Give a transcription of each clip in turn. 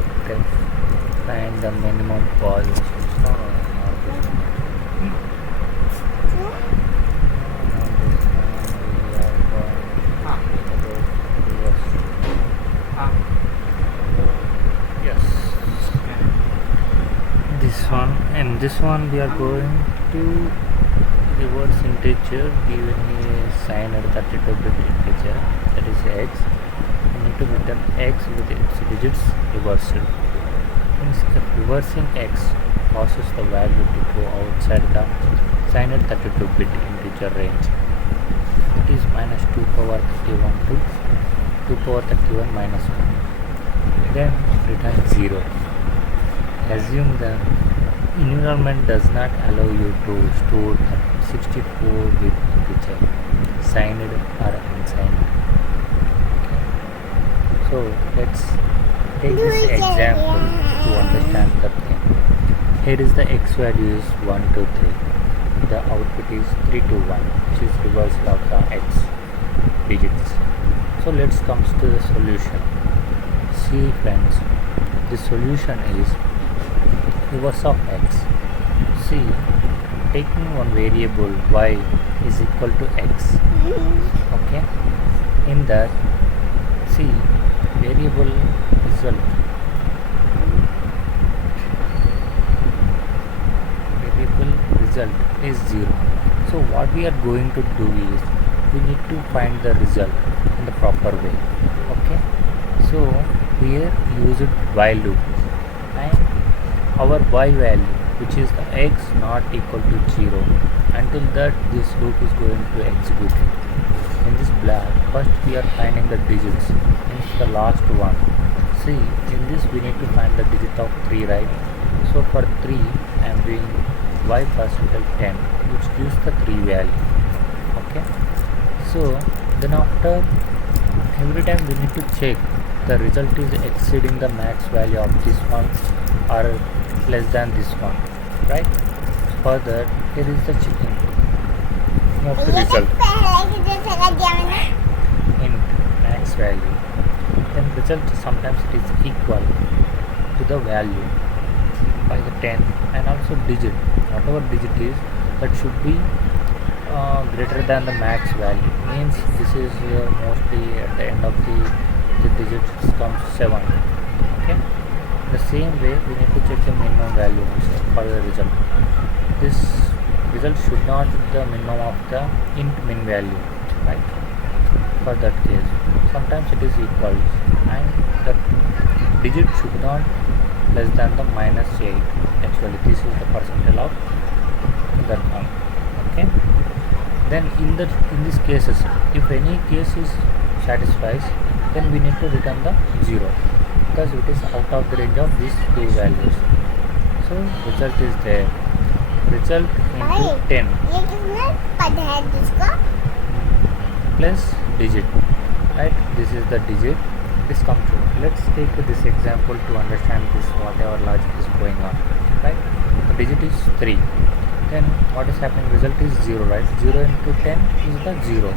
how to find the minimum positions. No, no, no, not this one. No, this one we are going about yes. This one, and this one we are going to reverse integer given a sign at 32-bit integer, that is x. We need to return x with its digits reversed. Means if reversing x causes the value to go outside the sign at 32-bit integer range. It is minus 2 power 31 to 2 power 31 minus 1. Then return 0. Assume the environment does not allow you to store the 64-bit integer, signed or unsigned. Okay. So let's take this example to understand the thing. Here is the x value is 1, 2, 3. The output is 3, 2, 1, which is reversal of the x digits. So let's come to the solution. See friends, the solution is reverse of x. See, taking one variable y is equal to x. Okay, in that, see, variable result is 0. So what we are going to do is we need to find the result in the proper way. Okay, so here use it while loop, and our y value, which is the x not equal to 0, until that this loop is going to execute. In this block, first we are finding the digits, means the last one. See, in this we need to find the digit of 3, right? So for 3 I am doing y percentage 10, which gives the 3 value. Okay, so then after every time we need to check the result is exceeding the max value of this one or less than this one, right? Further, here is the checking of the result in max value. Then result sometimes it is equal to the value by the 10, and also digit, whatever digit is, that should be greater than the max value. Means this is mostly at the end of the digits comes 7. Okay, the same way we need to check the minimum value also for the result. This result should not be the minimum of the int min value, right? For that case, sometimes it is equal, and the digit should not less than the minus 8. Actually this is the percentile of that one. Okay, then in these cases, if any case is satisfies, then we need to return the 0, because it is out of the range of these two values. So result is there, result into 10 plus digit, right? This is the digit, this comes to. Let's take this example to understand this whatever logic is going on, right? The digit is 3, then what is happening, result is 0, right? 0 into 10 is the 0,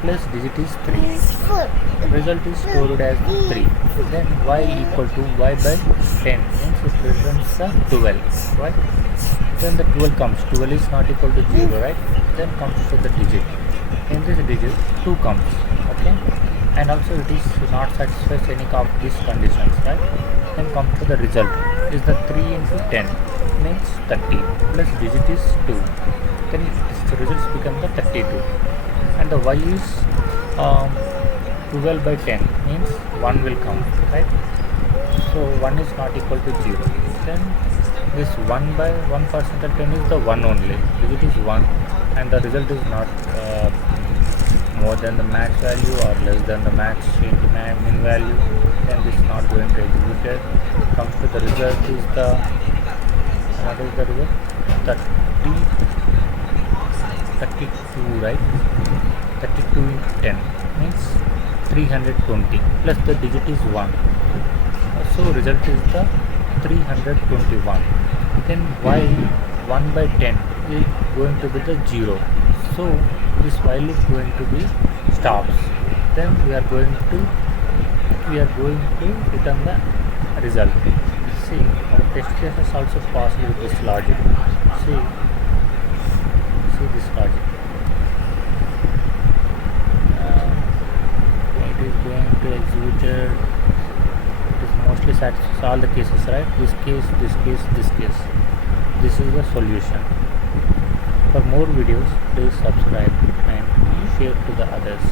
plus digit is 3, result is stored as 3. Then y equal to y by 10, means it represents the 12, right? Then the 12 comes, 12 is not equal to 0, right? Then comes to the digit, in this digit 2 comes. Okay, and also it is not satisfies any of these conditions, right? Then comes to the result is the 3 into 10, means 30, plus digit is 2, then the results become the 32, and the y is 12 by 10, means 1 will come, right? So 1 is not equal to 0, then this 1 by 1% 10 is the 1 only, digit is 1, and the result is not more than the max value or less than the max into min value, then this is not going to execute it. Comes to the result is the, what is the result, 32, right? 32 into 10 means 320, plus the digit is 1, so result is the 321. Then y 1 by 10 is going to be the 0, so this while is going to be stops. Then we are going to return the result. See, our test cases also passed with this logic. See, see this logic. It is going to execute it. It is mostly satisfies all the cases, right? This case, this case, this case. This is the solution. For more videos, please subscribe and share to the others.